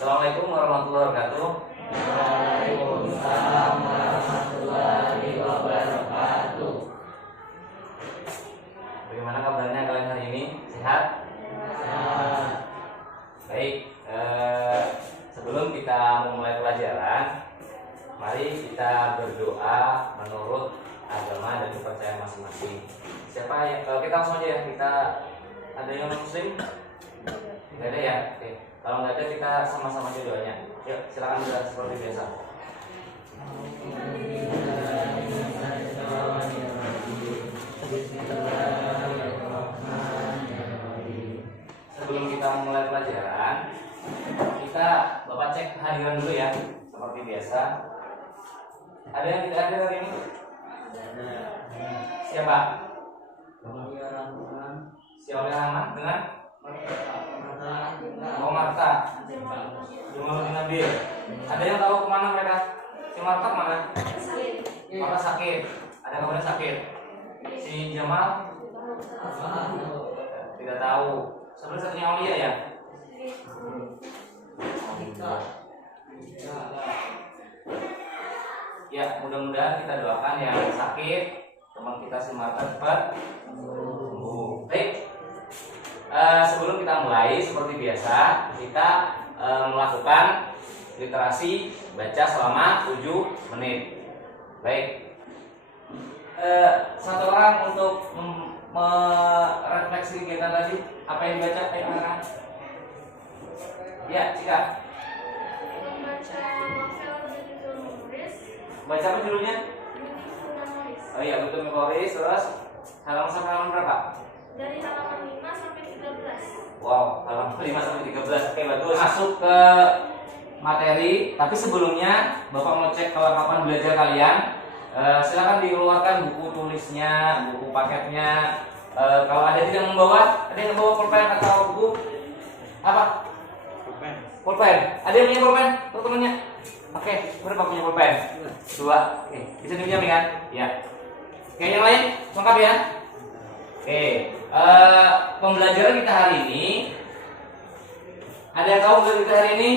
Assalamualaikum warahmatullahi wabarakatuh. Waalaikumsalam warahmatullahi wabarakatuh. Bagaimana kabarnya kalian hari ini? Sehat? Sehat. Baik. Sebelum kita memulai pelajaran, mari kita berdoa menurut agama dan kepercayaan masing-masing. Siapa yang kita langsung aja ya. Kita ada yang muslim? Nggak ada ya? Oke. Kalau nggak ada kita sama-sama aja doanya. Yuk, silakan doa seperti biasa. Sebelum kita mulai pelajaran, kita Bapak cek kehadiran dulu ya, seperti biasa. Ada yang tidak hadir hari ini? Siapa? Siapa Rahman dengan? Oh Marta. Jemaluddin Nabil. Ada yang tahu kemana mereka? Si Marta mana? Marta sakit. Ada kabarnya sakit. Si Jamal? Tidak tahu. Sebenarnya satunya Aulia ya? Ya, mudah-mudahan kita doakan yang sakit, teman kita si Marta cepat sembuh. Baik. Sebelum kita mulai, seperti biasa, kita melakukan literasi baca selama 7 menit. Baik. Satu orang untuk merefleksi kegiatan tadi, apa yang dibaca? Anak-anak. Ya, Cika. Membaca novel Beautiful Memories. Baca apa judulnya? Beautiful Memories. Oh iya, Beautiful Memories. Terus halaman sampai halaman berapa? Dari halaman 5 sampai 13. Wow, halaman 5 sampai 13. Oke, bagus. Masuk ke materi, tapi sebelumnya Bapak mau cek kelengkapan belajar kalian. Silakan dikeluarkan buku tulisnya, buku paketnya. Kalau ada tidak membawa, ada yang membawa pulpen atau buku apa? Pulpen. Ada yang punya pulpen? Tuh temannya. Oke, berapa punya pulpen? 2. Oke, bisa dipinjam kan? Ya. Oke, yang lain lengkap ya? Oke, pembelajaran kita hari ini, ada yang tahu pembelajaran kita hari ini?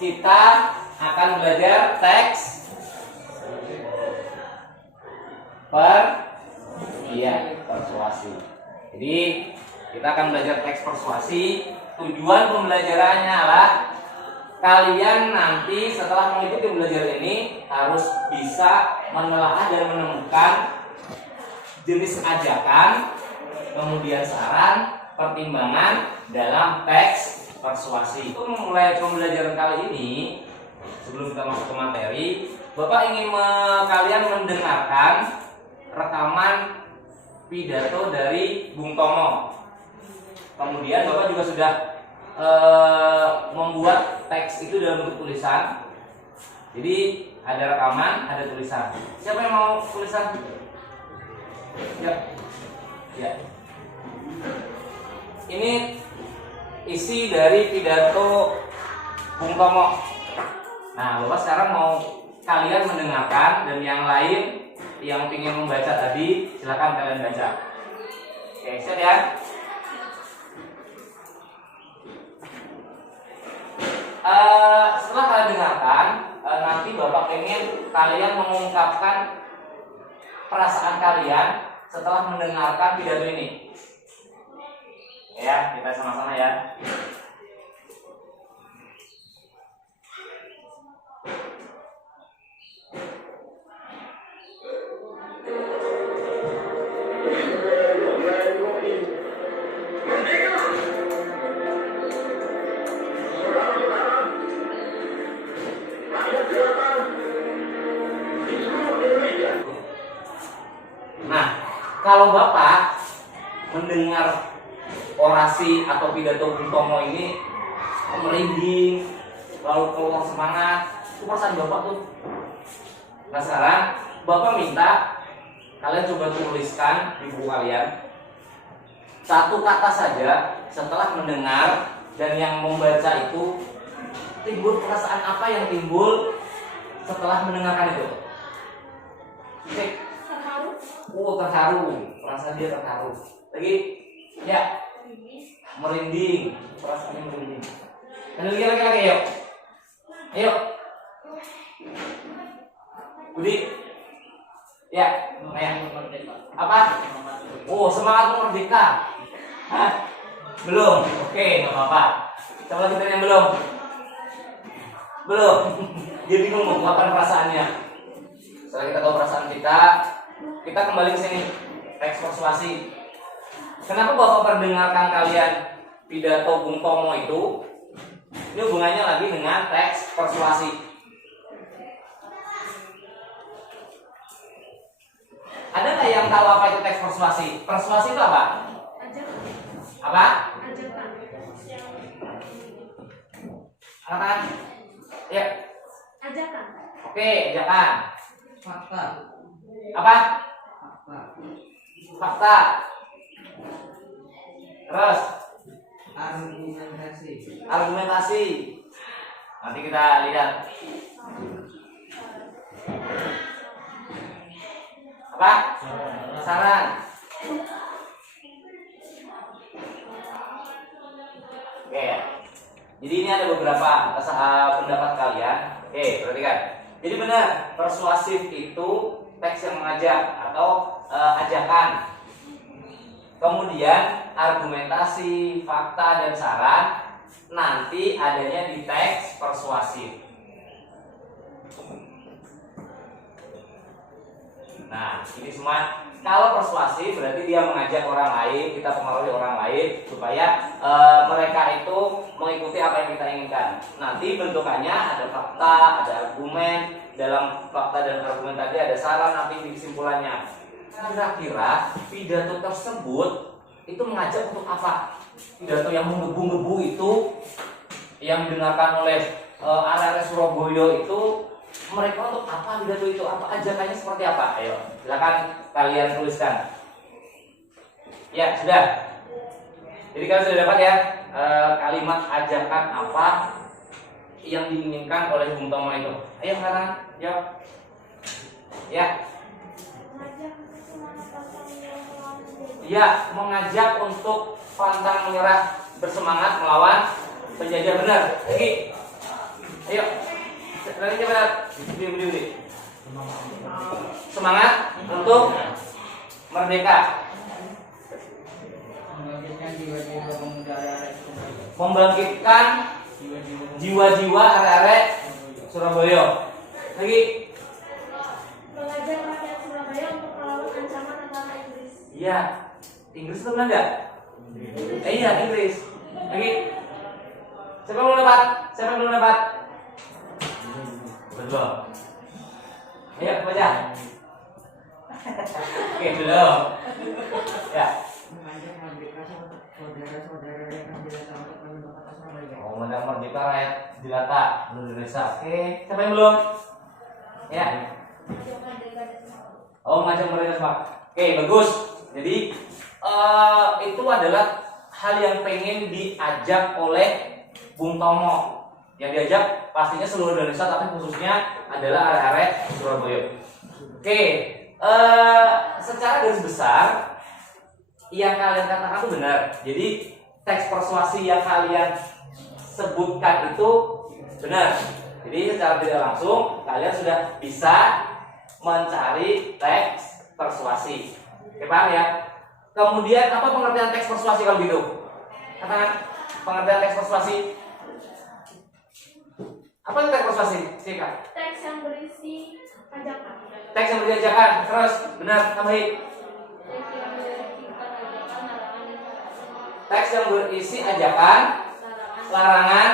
Kita akan belajar teks persuasi. Jadi kita akan belajar teks persuasi. Tujuan pembelajarannya adalah kalian nanti setelah mengikuti pembelajaran ini harus bisa menelaah dan menemukan jenis ajakan, kemudian saran, pertimbangan dalam teks persuasi. Untuk memulai pembelajaran kali ini, sebelum kita masuk ke materi, Bapak ingin kalian mendengarkan rekaman pidato dari Bung Tomo. Kemudian Bapak juga sudah membuat teks itu dalam bentuk tulisan. Jadi ada rekaman, ada tulisan. Siapa yang mau tulisan? Ya. Ini isi dari pidato Bung Tomo. Nah, Bapak sekarang mau kalian mendengarkan, dan yang lain yang ingin membaca tadi silakan kalian baca. Oke, siap ya? Setelah kalian dengarkan, nanti Bapak ingin kalian mengungkapkan perasaan kalian setelah mendengarkan pidato ini. Ya, kita sama-sama ya. Nah, kalau Bapak mendengar orasi atau pidato Bung Tomo ini merinding, lalu keluar semangat, itu perasaan Bapak tuh. Nah sekarang Bapak minta kalian coba tuliskan di buku kalian satu kata saja setelah mendengar, dan yang membaca itu timbul perasaan apa yang timbul setelah mendengarkan itu. Oke. Terharu. Terharu, perasaan dia terharu. Lagi, ya, merinding, perasaannya merinding. Ada laki-laki, ayo. Ayo. Budi. Ya, apa? Oh, semangat merdeka. Hah? Belum. Oke, nggak apa-apa. Coba kita yang belum. Belum. Dia bingung mengungkapkan perasaannya. Setelah kita tahu perasaan kita kembali ke sini. Teks persuasi. Kenapa Bapak perdengarkan kalian pidato Bung Tomo itu? Ini hubungannya lagi dengan teks persuasi. Ada nggak yang tahu apa itu teks persuasi? Persuasi itu apa? Ajakan. Apa? Ajakan. Akan? Ya. Ajakan. Oke, ajakan. Fakta. Apa? Fakta. Fakta. Terus Argumentasi. argumentasi. Nanti kita lihat. Apa? Saran. Oke. Jadi ini ada beberapa pendapat kalian. Oke, perhatikan. Jadi benar, persuasif itu teks yang mengajak atau ajakan. Kemudian argumentasi, fakta, dan saran nanti adanya di teks persuasif. Nah, ini semua kalau persuasif berarti dia mengajak orang lain, kita pengaruhi orang lain supaya mereka itu mengikuti apa yang kita inginkan. Nanti bentukannya ada fakta, ada argumen. Dalam fakta dan argumen tadi ada saran, nanti di kesimpulannya. Kira-kira pidato tersebut itu mengajak untuk apa? Pidato yang menggebu-gebu itu yang didengarkan oleh arek-arek Surabaya itu mereka untuk apa pidato itu? Apa ajakannya seperti apa? Ayo, silakan kalian tuliskan. Ya, sudah. Jadi kalian sudah dapat ya kalimat ajakan apa yang diinginkan oleh Bung Tomo itu. Ayo sekarang, jawab. Ya. Ya, mengajak untuk pantang menyerah, bersemangat melawan penjajah, benar. Lagi. Ayo. Lagi cepat. Budi. Semangat untuk merdeka. Membangkitkan jiwa-jiwa arek-arek Surabaya. Lagi. Mengajak rakyat Surabaya untuk melawan ancaman agama Inggris. Iya. Inggris itu Belanda? Iya, Inggris. Lagi. Siapa yang belum dapat? Betul. Ayo baca. Oke, belum. Ya. Mengajak merdeka saudara-saudara yang dewasa untuk menentukan atas Surabaya. Oh, mengajak merdeka rakyat jelata Indonesia. Oke, siapa yang belum? Ya. Oh, mengajak merdeka semua. Oke, bagus. Jadi itu adalah hal yang pengen diajak oleh Bung Tomo. Yang diajak pastinya seluruh Indonesia, tapi khususnya adalah arek-arek Surabaya. Oke, secara garis besar yang kalian katakan itu benar. Jadi teks persuasi yang kalian sebutkan itu benar. Jadi secara tidak langsung kalian sudah bisa mencari teks persuasi. Oke, paham ya? Kemudian apa pengertian teks persuasi kalau gitu? Katakan pengertian teks persuasi. Apa itu teks persuasi? Sikat. Teks yang berisi ajakan. Teks yang berisi ajakan. Terus benar, tambahin. Teks yang berisi ajakan, larangan,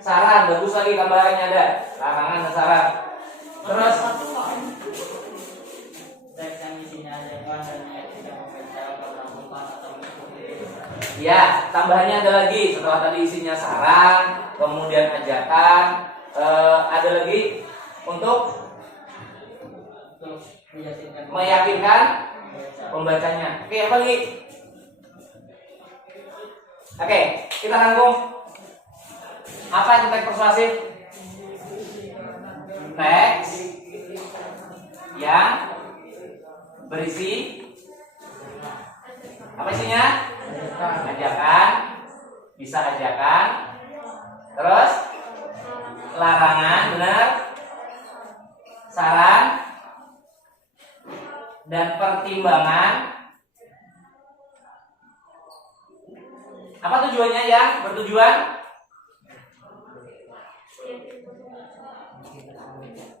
saran. Bagus lagi tambahannya ada. Larangan dan saran. Terus Teks yang isinya ajakan dan tidak membaca perangkutan atau ya, tambahannya ada lagi. Setelah tadi isinya saran, kemudian ajakan, ada lagi untuk meyakinkan pembacanya. Oke, apa lagi? Oke, kita rangkum. Apa itu teks persuasif? Teks yang berisi apa isinya? Ajakan, bisa ajakan, Terus larangan, benar. Saran dan pertimbangan. Apa tujuannya yang bertujuan?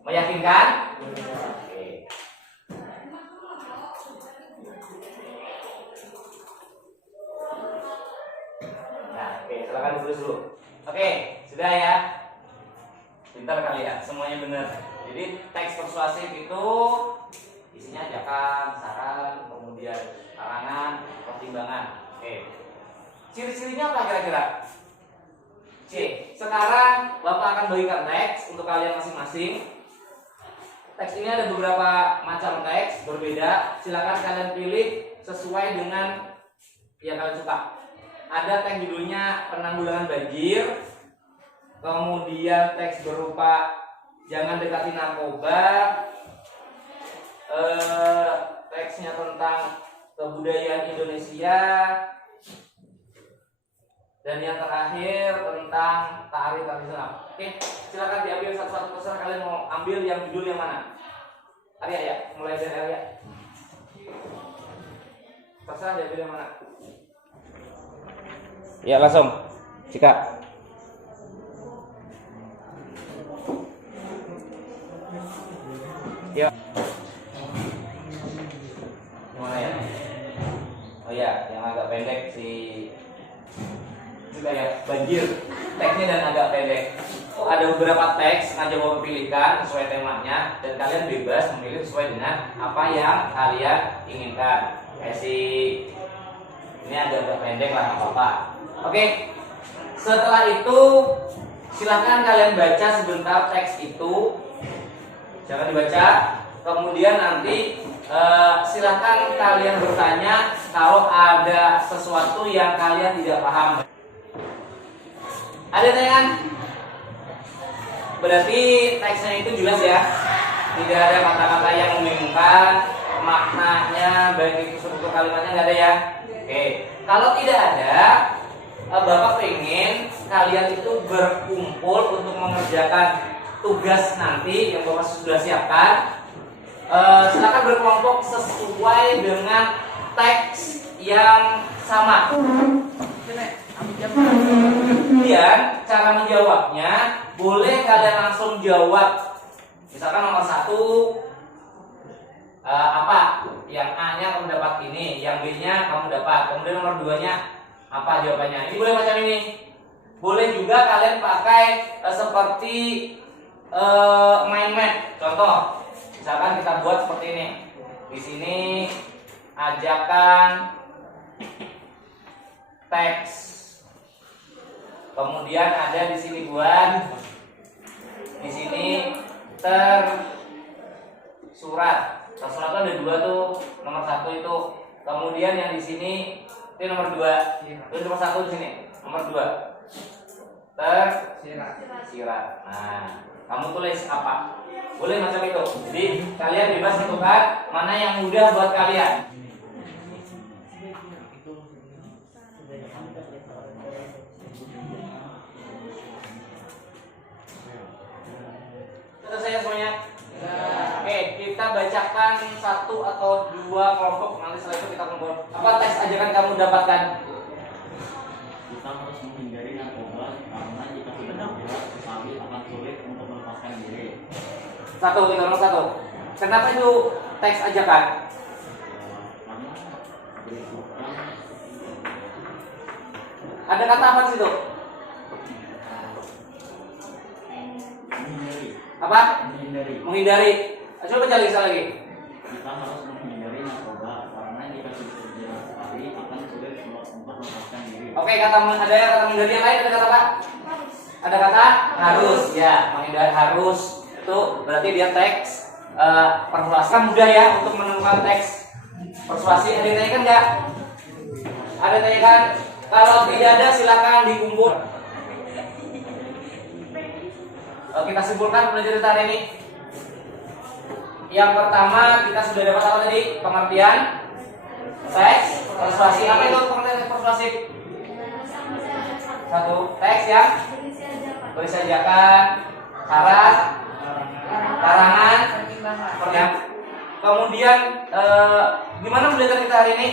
Meyakinkan. Oke. Nah, oke, silakan tulis dulu. Oke, sudah ya. Pintar kali ya, semuanya benar. Jadi teks persuasif itu isinya ajakan, saran, kemudian larangan, pertimbangan. Oke. Ciri-cirinya apa kira-kira? C. Sekarang Bapak akan bagikan teks untuk kalian masing-masing. Teks ini ada beberapa macam teks berbeda. Silakan kalian pilih sesuai dengan yang kalian suka. Ada teks judulnya penanggulangan banjir. Kemudian teks berupa jangan dekati narkoba. Teksnya tentang kebudayaan Indonesia. Dan yang terakhir tentang tari tradisional. Oke, silakan diambil satu-satu, terserah kalian mau ambil yang judul yang mana. Arya ya, mulai dari Arya. Terserah diambil yang mana. Ya langsung, Cika. Ya. Yang mana ya? Oh ya, yang agak pendek si. Sudah ya, banjir. Teksnya dan agak pendek. Ada beberapa teks sengaja Bapak pilihkan sesuai temanya dan kalian bebas memilih sesuai dengan apa yang kalian inginkan. Kayak si ini agak pendek lah, nggak apa-apa. Oke. Setelah itu silahkan kalian baca sebentar teks itu. Jangan dibaca. Kemudian nanti silahkan kalian bertanya kalau ada sesuatu yang kalian tidak paham. Ada tanyakan? Berarti teksnya itu jelas ya. Tidak ada kata-kata yang membingungkan, maknanya baik itu struktur kalimatnya nggak ada ya. Oke. Kalau tidak ada, Bapak pengen kalian itu berkumpul untuk mengerjakan tugas nanti yang Bapak sudah siapkan. Silakan berkelompok sesuai dengan teks yang sama. Kemudian cara menjawabnya boleh kalian langsung jawab. Misalkan nomor 1 apa? Yang A-nya kamu dapat ini, yang B-nya kamu dapat. Kemudian nomor 2-nya apa jawabannya? Ini boleh macam ini. Boleh juga kalian pakai seperti mind map. Contoh, misalkan kita buat seperti ini. Di sini ajakan teks. Kemudian ada di sini buat, di sini tersurat. Tersurat ada 2 tuh, nomor 1 itu. Kemudian yang di sini itu nomor 2. Itu nomor 1 di sini, nomor 2. Tersirat. Nah, kamu tulis apa? Boleh macam itu. Jadi kalian bebas tentukan mana yang mudah buat kalian. Selesai semuanya? Ya. Oke, kita bacakan 1 atau 2 kelompok. Nanti setelah itu kita kumpul. Apa teks ajakan kamu dapatkan? Kita harus menghindari narkoba karena jika sudah narkoba, kami akan sulit untuk melepaskan diri. 1, kita nomor 1. Kenapa itu teks ajakan? Karena berisukan Ada kata apa di situ? menghindari. Apa? Menghindari. Coba baca lagi. Kita harus menghindari narkoba karena jika sudah terjadi sekali akan sulit untuk melepaskan diri. Oke, kata ada yang kata menghindari yang lain, ada kata apa? Ada kata harus. Ya, menghindari harus. Itu berarti dia teks persuasi. Kan mudah ya untuk menemukan teks persuasi. Ada yang tanyakan nggak? Ada yang tanyakan? Kalau tidak ada silakan dikumpul. Kita simpulkan pelajaran hari ini. Yang pertama kita sudah dapat apa tadi? Pengertian teks persuasi. Apa itu pengertian teks persuasi? Satu, teks yang berisi ajakan. berisi ajakan, syarat, larangan, Pertimbangan. kemudian gimana belajar kita hari ini?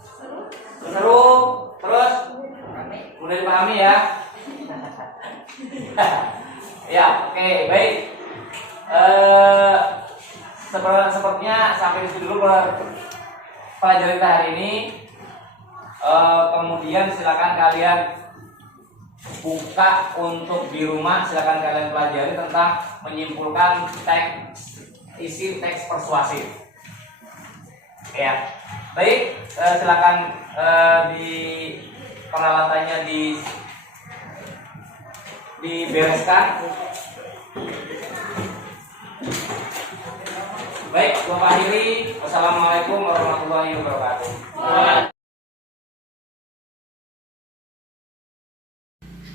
Seru. Seru, terus Rame. mudah dipahami ya. Ya, oke, baik. Sepertinya sampai di situ dulu pelajaran kita hari ini. Kemudian silakan kalian buka untuk di rumah, silakan kalian pelajari tentang menyimpulkan isi teks persuasif. Ya, baik. Silakan di peralatannya dibereskan. Baik, Bapak akhiri. Wassalamualaikum warahmatullahi wabarakatuh.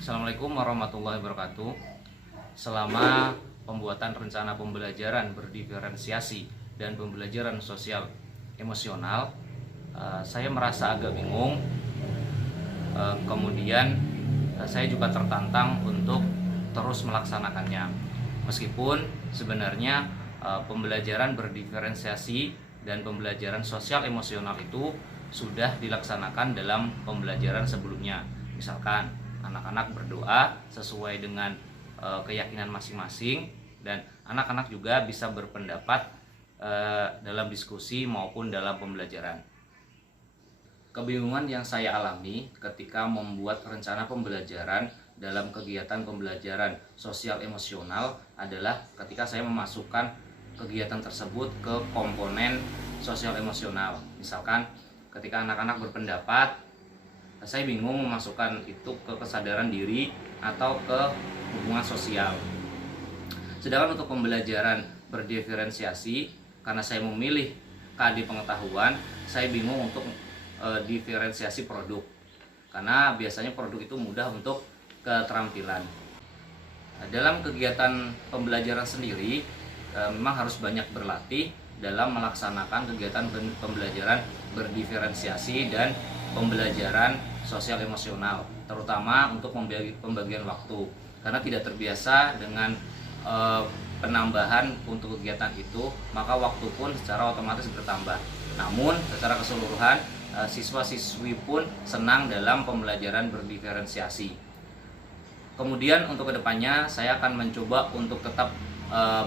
Assalamualaikum warahmatullahi wabarakatuh. Selama pembuatan rencana pembelajaran berdiferensiasi dan pembelajaran sosial emosional, saya merasa agak bingung. Kemudian saya juga tertantang untuk terus melaksanakannya. Meskipun sebenarnya pembelajaran berdiferensiasi dan pembelajaran sosial emosional itu sudah dilaksanakan dalam pembelajaran sebelumnya. Misalkan anak-anak berdoa sesuai dengan keyakinan masing-masing, dan anak-anak juga bisa berpendapat dalam diskusi maupun dalam pembelajaran. Kebingungan yang saya alami ketika membuat rencana pembelajaran dalam kegiatan pembelajaran sosial emosional adalah ketika saya memasukkan kegiatan tersebut ke komponen sosial emosional. Misalkan ketika anak-anak berpendapat, saya bingung memasukkan itu ke kesadaran diri atau ke hubungan sosial. Sedangkan untuk pembelajaran berdiferensiasi, karena saya memilih KD pengetahuan, saya bingung untuk diferensiasi produk, karena biasanya produk itu mudah untuk keterampilan. Dalam kegiatan pembelajaran sendiri memang harus banyak berlatih dalam melaksanakan kegiatan pembelajaran berdiferensiasi dan pembelajaran sosial emosional, terutama untuk pembagian waktu, karena tidak terbiasa dengan penambahan untuk kegiatan itu, maka waktu pun secara otomatis bertambah. Namun secara keseluruhan siswa-siswi pun senang dalam pembelajaran berdiferensiasi. Kemudian untuk kedepannya saya akan mencoba untuk tetap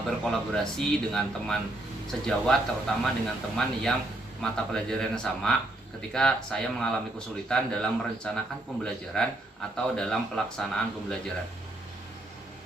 berkolaborasi dengan teman sejawat, terutama dengan teman yang mata pelajarannya sama ketika saya mengalami kesulitan dalam merencanakan pembelajaran atau dalam pelaksanaan pembelajaran.